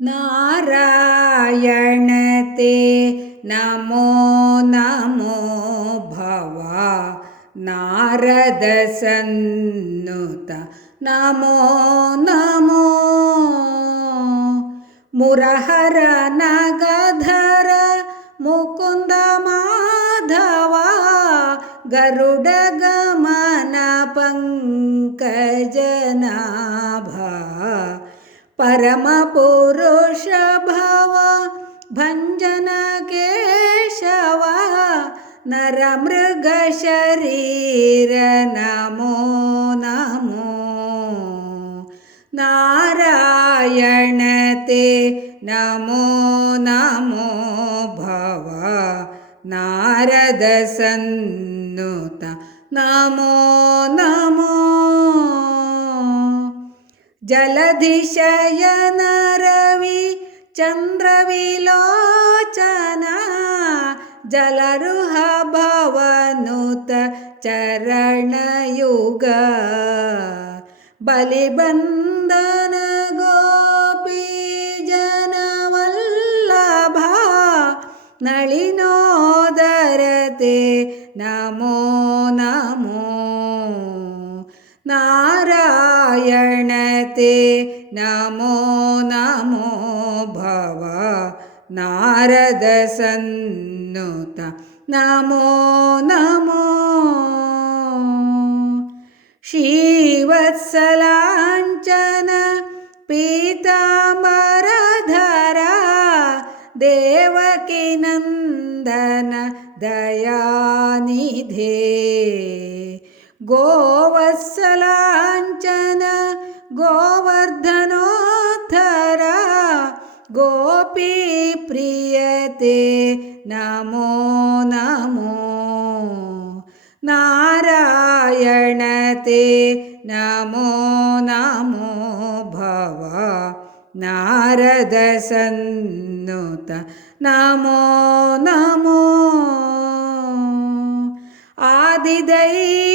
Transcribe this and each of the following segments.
नारायणते नमो नमो भव। नारदसन्नुत नमो नमो। मुरहर नगधर। मुकुन्द माधवा। गरुडगमन पङ्कजनाभा परमपुरुष भव भञ्जन केशव नरमृगशरीर नमो नमो नारायणते नमो नमो भव नारदसन्नुत नमो नमो जलधिशयन रवि चन्द्रविलोचना जलरुह भवनुत चरणयुग। बलिबन्धन गोपी जनवल्लभा नളിनोदरते नमो नमो नारायणते नमो नमो भव। नारदसन्नुत नमो नमो। श्रीवत्सलाञ्चन पीताम्बरधरा देवकीनन्दन दयानिधे गोवत्सलाञ्चन गोवर्धनोत्थरा गोपीप्रियते नमो नमो। नारायणते नमो नमो भव। नारदसन्नुत नमो नमो। आदिदैवसकलागमपूजिता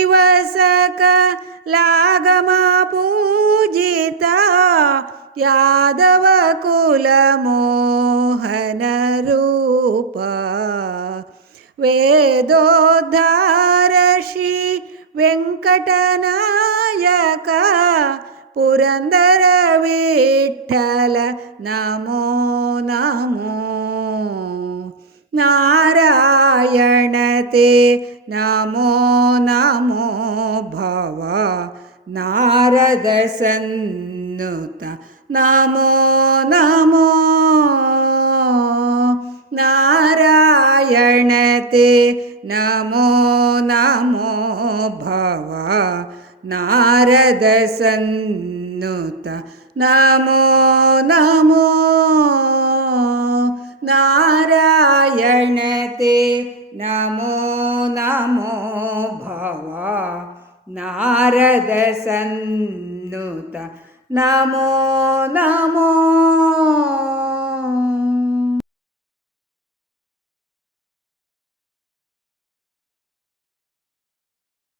यादवकुलमोहनरूपा वेदोद्धारषि वेङ्कटनायक पुरन्दरविठ्ठल नमो नमो नारायणते नमो नमो भव വിളിക്കുന്നുത്ത നാമോ നാമോ നാരായണത്തെ നമോ നമോ ഭവ. നാരദ സന്നുത നമോ നമോ നാരായണത്തെ നമോ നമോ ഭവ. നാരദ സന്നുത 那么那么